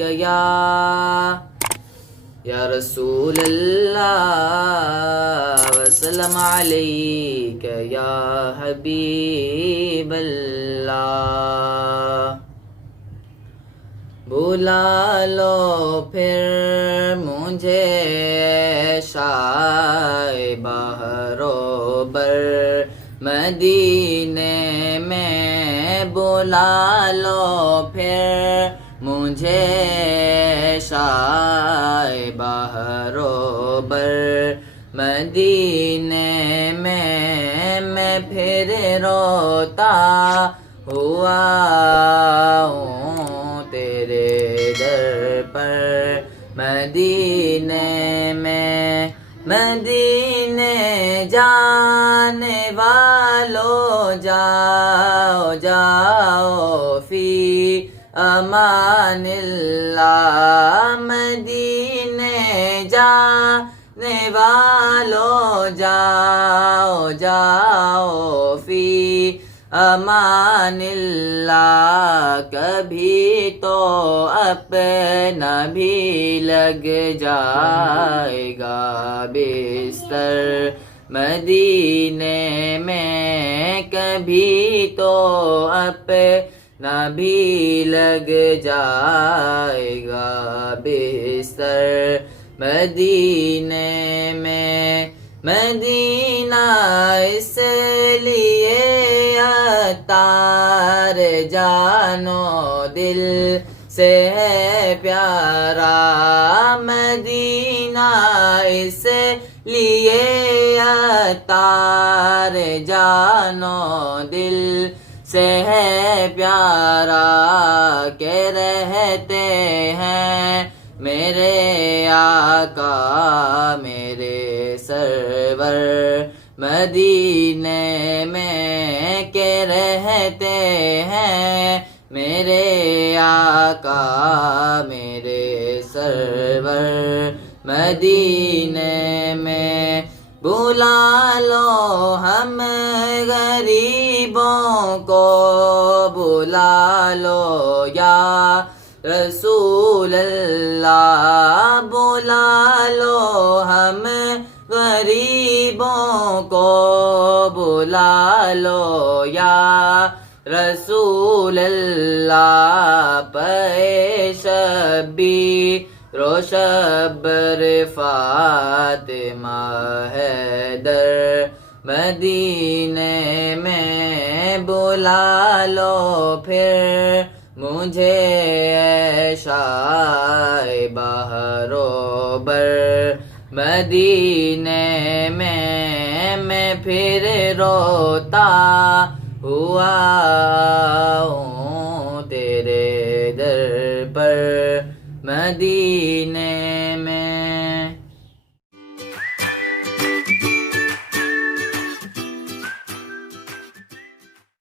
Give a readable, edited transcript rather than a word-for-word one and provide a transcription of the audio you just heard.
علیک یا رسول اللہ وسلم علیک یا حبیب اللہ. بلا لو پھر مجھے شائے بحر و بر مدینے میں. بلا لو پھر مجھے شائے بحر و بر مدینے میں پھر روتا ہوا ہوں تیرے در پر مدینے میں. مدینے جانے والو جاؤ جاؤ فی امان اللہ. مدینے جانے والو جاؤ جاؤ فی امان اللہ. کبھی تو اپنا بھی لگ جائے گا بستر مدینے میں. کبھی تو اپنا بھی لگ جائے گا بستر مدینے میں. مدینہ اس لیے عطار جانو دل سے ہے پیارا. مدینہ اس لیے عطار جانو دل سے ہے پیارا کہ رہتے ہیں میرے آقا میرے سرور مدینے میں. کہ رہتے ہیں میرے آقا میرے سرور مدینے میں. بلا لو ہم غریبوں کو بلا لو یا رسول اللہ. بلا لو ہم غریبوں کو بلا لو یا رسول اللہ. پیشبی روشبر فاطمہ حیدر مدینے میں. بلا لو پھر مجھے شائے بحر و بر مدینے میں پھر روتا ہوا ہوں تیرے در پر مدینے میں.